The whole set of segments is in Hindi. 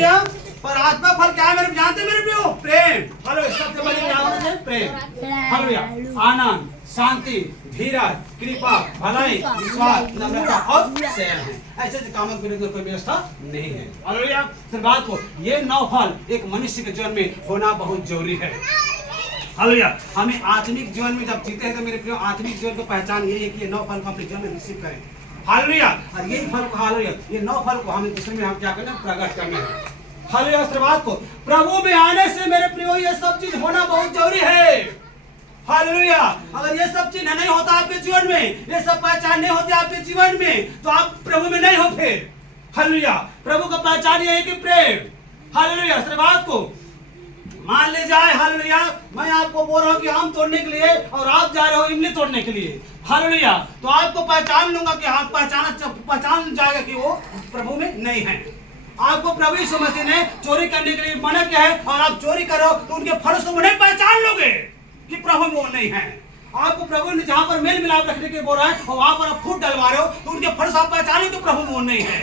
हालेलुया। पर आत्मा फल क्या है मेरे जानते मेरे प्रियो? प्रेम। हालेलुया। सबसे पहले क्या होना चाहिए? प्रेम। हालेलुया। आनंद, शांति, धीरज, कृपा, भलाई, विश्वास, नम्रता और संयम है। ऐसे कामों के विरुद्ध कोई व्यवस्था नहीं है। हालेलुया। फिर बात को ये 9 फल एक मनुष्य के जीवन में होना बहुत जरूरी है। हालेलुया। हमें आत्मिक जीवन में जब जीते हैं तो मेरे प्रियो आत्मिक जीवन की पहचान यही है कि ये 9 फल को अपने जीवन में रिसीव करें। हालेलुया। और यही फल को हालेलुया ये 9 फल को हमें दूसरे में हम क्या करना प्रकट करना है। हालेलुया। शुरुआत को प्रभु में आने से मेरे प्रियो ये सब चीज होना बहुत जरूरी है। हालेलुया। अगर ये सब चीज नहीं होता आपके जीवन में, ये सब पहचान नहीं होती आपके जीवन में, तो आप प्रभु में नहीं हो फिर। हालेलुया। प्रभु का पहचान ये है कि प्रेम। हालेलुया। शुरुआत को मान ले जाए हालेलुया मैं आपको बोल रहा हूँ कि आम तोड़ने के लिए और आप जा रहे हो इमली तोड़ने के लिए। हालेलुया। तो आपको पहचान लूंगा कि आप पहचान जाएगा कि वो प्रभु में नहीं है। आपको प्रभु यीशु मसीह ने चोरी करने के लिए मना किया है और आप चोरी करो तो उनके फर्ज को नहीं पहचान लोगे कि प्रभु में वो नहीं है। आपको प्रभु ने जहां पर मेल मिलाप रखने के लिए बोल रहा है और वहां पर आप फूट डलवा रहे हो तो उनके फर्ज आप पहचाने कि प्रभु में वो नहीं है।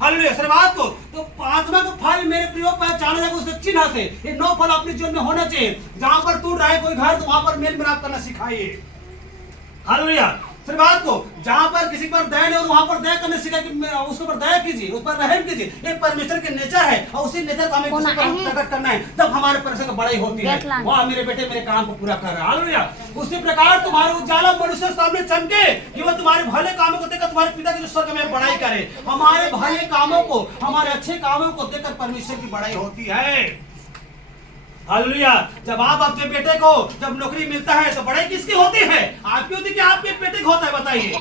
हालेलुया। शुरुआत को तो आत्मा का फल मेरे प्रियो पहचाना जाएगा उसके चिन्ह से। ये 9 फल अपने जीवन में होना चाहिए। जहां पर तू रहे कोई घर तो वहां पर मेल मिलाप करना सिखाइए। हालेलुया। शुरुआत को जहां पर किसी पर दया नहीं हो वहां पर दया करना सिखाइए कि उसके ऊपर दया कीजिए, उस पर रहम कीजिए। ये परमेश्वर के नेचर है और उसी नेचर को हमें प्रकट करना है। तब हमारे परमेश्वर की बड़ाई होती है। वाह मेरे बेटे मेरे काम को पूरा कर रहा है। हालेलुया। उसी प्रकार तुम्हारे उजाला मनुष्य सामने चमके कि वो तुम्हारे भले कामों को देखकर तुम्हारे पिता की जो स्वर्ग में बड़ाई करे। हमारे भले कामों को हमारे अच्छे कामों को देखकर परमेश्वर की बड़ाई होती है। हालेलुया। जब आप अपने बेटे को जब नौकरी मिलता है तो बड़ाई किसकी होती है? आपकी होती है कि आपके बेटे को होता है? बताइए।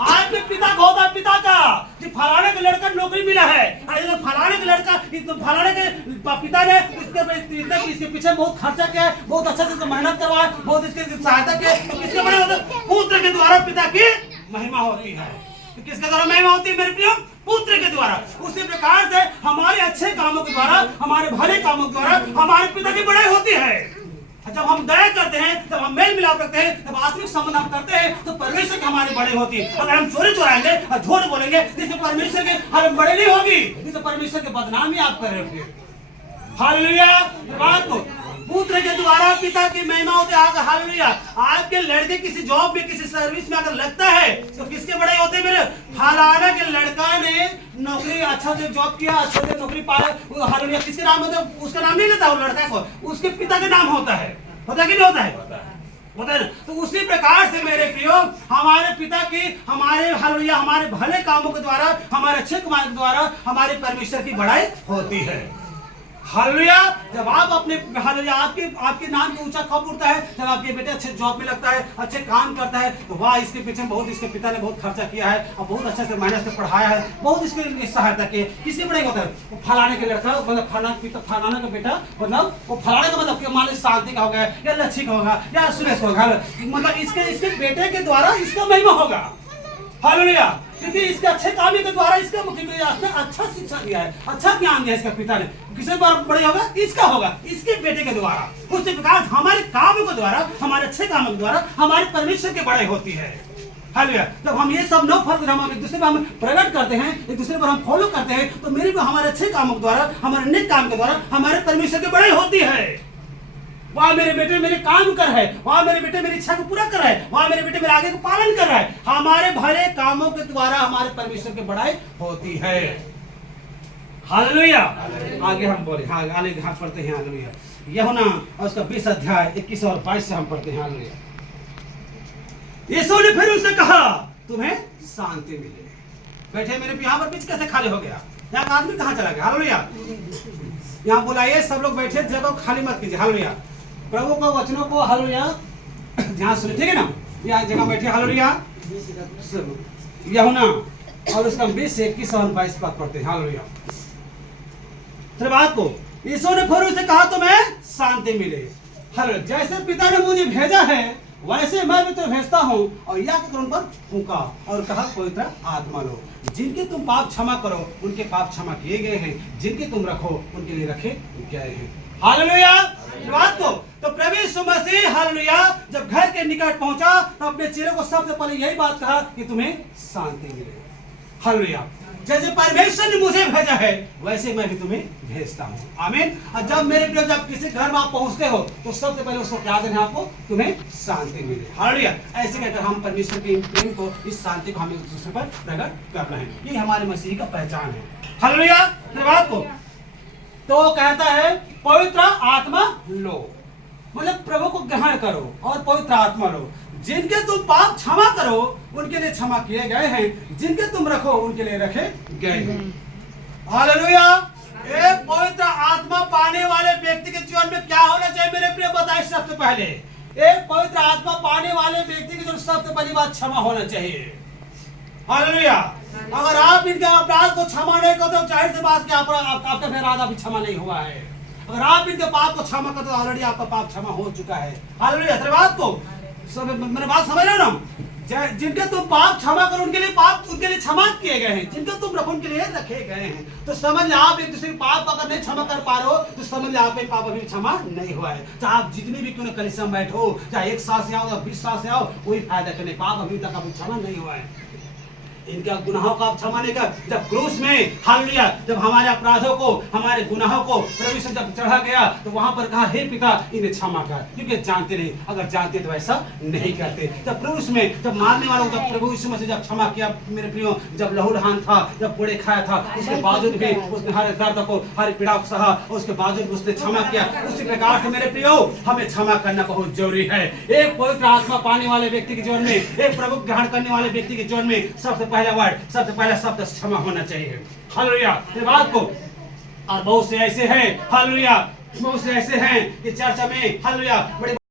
आपके पिता को होता है, पिता का कि फलाने का लड़का नौकरी मिला है। फलाने का लड़का फलाने के पिता ने इसके पीछे बहुत खर्चा किया है, बहुत अच्छा से मेहनत करवाया, बहुत इसकी सहायता की, तो किसके बड़े होते हैं? पुत्र के द्वारा पिता की महिमा होती है। तो किसके द्वारा महिमा होती है मेरे प्रियो? पुत्र के द्वारा। उसी प्रकार से हमारे अच्छे कामों के द्वारा हमारे भले कामों के द्वारा हमारे पिता की बड़ाई होती है। जब हम दया करते हैं, जब हम मेल मिलाप करते हैं, जब आत्मिक संबंध हम करते हैं तो परमेश्वर की हमारी बड़ाई होती है। अगर हम चोरी चुराएंगे और झूठ बोलेंगे जिससे परमेश्वर की हमें बड़ाई नहीं होगी, जिससे परमेश्वर के बदनामी आप कर रहे हो। हालेलुया। बात को पुत्र के द्वारा पिता की महिमा होती है। हालेलुया। आपके लड़के किसी जॉब में किसी सर्विस में अगर लगता है तो किसके बड़ाई होते हैं मेरे? फलाना के लड़का ने नौकरी अच्छा से जॉब किया, अच्छा से नौकरी पाया। हालेलुया। किसके नाम होता है? उसका नाम नहीं लेता वो लड़का को, उसके पिता का नाम होता है। होता कि नहीं होता है? होता है। तो उसी प्रकार से मेरे प्रियो हमारे पिता की हमारे हालेलुया हमारे भले कामों के द्वारा हमारे अच्छे कामों के द्वारा हमारे परमेश्वर की बड़ाई होती है। हालेलुया। जब आप अपने हालेलुया आपके नाम को ऊंचा कब उठता है? जब आपके बेटे अच्छे जॉब में लगता है, अच्छे काम करता है तो वाह इसके पीछे बहुत इसके पिता ने बहुत खर्चा किया है और बहुत अच्छे से मेहनत से पढ़ाया है, बहुत इसकी सहायता की। किसकी बड़ाई होता है? वो फलाने के लड़का मतलब फलाना का बेटा मतलब वो फलाने का मतलब मान लीजिए शांति का होगा या लच्छी का होगा या सुरेश का होगा, मतलब इसके बेटे के द्वारा इसका महिमा होगा। हालेलुया। क्योंकि इसके अच्छे काम के द्वारा इसका अच्छा शिक्षा दिया है, अच्छा ज्ञान दिया इसका पिता ने। किसके द्वारा बड़े होगा? इसका होगा, इसके बेटे के द्वारा। उसी प्रकार हमारे कामों के द्वारा हमारे अच्छे कामों के द्वारा हमारे परमेश्वर की बड़ाई होती है। हालेलुया। जब हम ये सब 9 फल हम एक दूसरे पर हम प्रकट करते हैं, एक दूसरे पर हम फॉलो करते हैं तो मेरे हमारे अच्छे कामों के द्वारा हमारे नेक काम के द्वारा हमारे परमेश्वर की बड़ाई होती है। वहाँ मेरे बेटे मेरे काम कर रहा है, वहाँ मेरे बेटे मेरी इच्छा को पूरा कर रहा है, वहाँ मेरे बेटे मेरे आगे को पालन कर रहा है। हमारे भले कामों के द्वारा हमारे परमेश्वर की बड़ाई होती है। हालेलुया। आगे हम बोले हाँ आगे हाथ पढ़ते हैं। हालेलुया। यूहन्ना और उसका 20 अध्याय 21 और 22 से हम पढ़ते हैं। हालेलुया। यीशु ने फिर उससे कहा तुम्हें शांति मिले। बैठे मेरे यहाँ पर बीच कैसे खाली हो गया? यहाँ का आदमी कहाँ चला गया? हालेलुया। यहाँ बुलाइए सब लोग बैठे, जगह खाली मत कीजिए। हालेलुया। प्रभु को वचनों को हालेलुया ध्यान सुनिए, ठीक है ना? यहाँ जगह बैठे। हालेलुया। यूहन्ना और उसका 20 से 21 और 22 बात पढ़ते हैं। हालेलुया। बात को यीशु ने फिर उसे कहा तुम्हें शांति मिले। हालेलुया। जैसे पिता ने मुझे भेजा है वैसे मैं भी तो भेजता हूँ। और यह उन पर फूंका और कहा पवित्र आत्मा लो। जिनके तुम पाप क्षमा करो उनके पाप क्षमा किए गए हैं, जिनके तुम रखो उनके लिए रखे गए हैं। हालेलुया। बात को तो प्रभु यीशु मसीह हालेलुया जब घर के निकट पहुंचा तो अपने चेलों को सबसे पहले यही बात कहा कि तुम्हें शांति मिले। हालेलुया। जैसे परमेश्वर ने मुझे भेजा है वैसे मैं भी तुम्हें भेजता हूँ। आमीन। और जब मेरे प्रिय जब किसी घर में आप पहुंचते हो तो सबसे पहले उसको क्या देना है आपको, तुम्हें शांति मिले। हालेलुया। ऐसे कहकर हम परमेश्वर के प्रेम को, इस शांति को हमें एक दूसरे पर प्रकट करना है। ये हमारे मसीह का पहचान है। हालेलुया। धन्यवाद को तो कहता है पवित्र आत्मा लो, मतलब प्रभु को ग्रहण करो और पवित्र आत्मा लो। जिनके तुम पाप क्षमा करो उनके लिए क्षमा किए गए हैं, जिनके तुम रखो उनके लिए रखे गए हैं। हालेलुया। एक पवित्र आत्मा पाने वाले व्यक्ति के जीवन में क्या होना चाहिए मेरे प्रिय, बताइए। सबसे पहले एक पवित्र आत्मा पाने वाले व्यक्ति की जो सबसे पहली बात क्षमा होना चाहिए। हालेलुया। अगर आप इनके अपराध को क्षमा नहीं करते तो जाहिर सी बात कि आपका इरादा भी क्षमा नहीं हुआ है। अगर आप इनके पाप को क्षमा करते तो ऑलरेडी आपका पाप क्षमा हो चुका है। हालेलुया। धन्यवाद को सब मेरे बात समझ रहे हो ना। जिनके तुम पाप क्षमा करो उनके लिए पाप उनके लिए क्षमा किए गए हैं, जिनके तुम रखो उनके लिए रखे गए हैं। तो समझ ले आप एक दूसरे के पाप अगर नहीं क्षमा कर पा रहे हो तो समझ ले आपके पाप अभी क्षमा नहीं हुआ है। चाहे आप जितनी भी क्यों न कलीसिया में बैठो, चाहे 1 साल से आओ या 20 साल से आओ, कोई फायदा नहीं, पाप अभी तक अभी क्षमा नहीं हुआ है। इनका गुनाहों का क्षमा नहीं कर। जब क्रूस में हालेलुया जब हमारे अपराधों को, हमारे गुनाहों को प्रभु से जब चढ़ा गया तो वहां पर कहा हे पिता इन्हें क्षमा कर, क्योंकि जानते नहीं, अगर जानते तो ऐसा नहीं करते। जब क्रूस में जब मारने वालों को जब प्रभु यीशु मसीह जब क्षमा किया मेरे प्रियो, जब लहू लहान था, जब कोड़े खाया था, उसके बावजूद भी उसने हर दर्द को, हर पीड़ा को सहा, उसके बावजूद उसने क्षमा किया। उसी प्रकार से मेरे प्रियो हमें क्षमा करना बहुत जरूरी है। एक पवित्र आत्मा पाने वाले व्यक्ति के जीवन में, एक प्रभु ग्रहण करने वाले व्यक्ति के जीवन में सबसे पहला वर्ड, सबसे पहला शब्द क्षमा होना चाहिए। हालेलुया। इस बात को और बहुत से ऐसे हैं, हालेलुया, बहुत से ऐसे हैं कि चर्चा में हालेलुया बड़े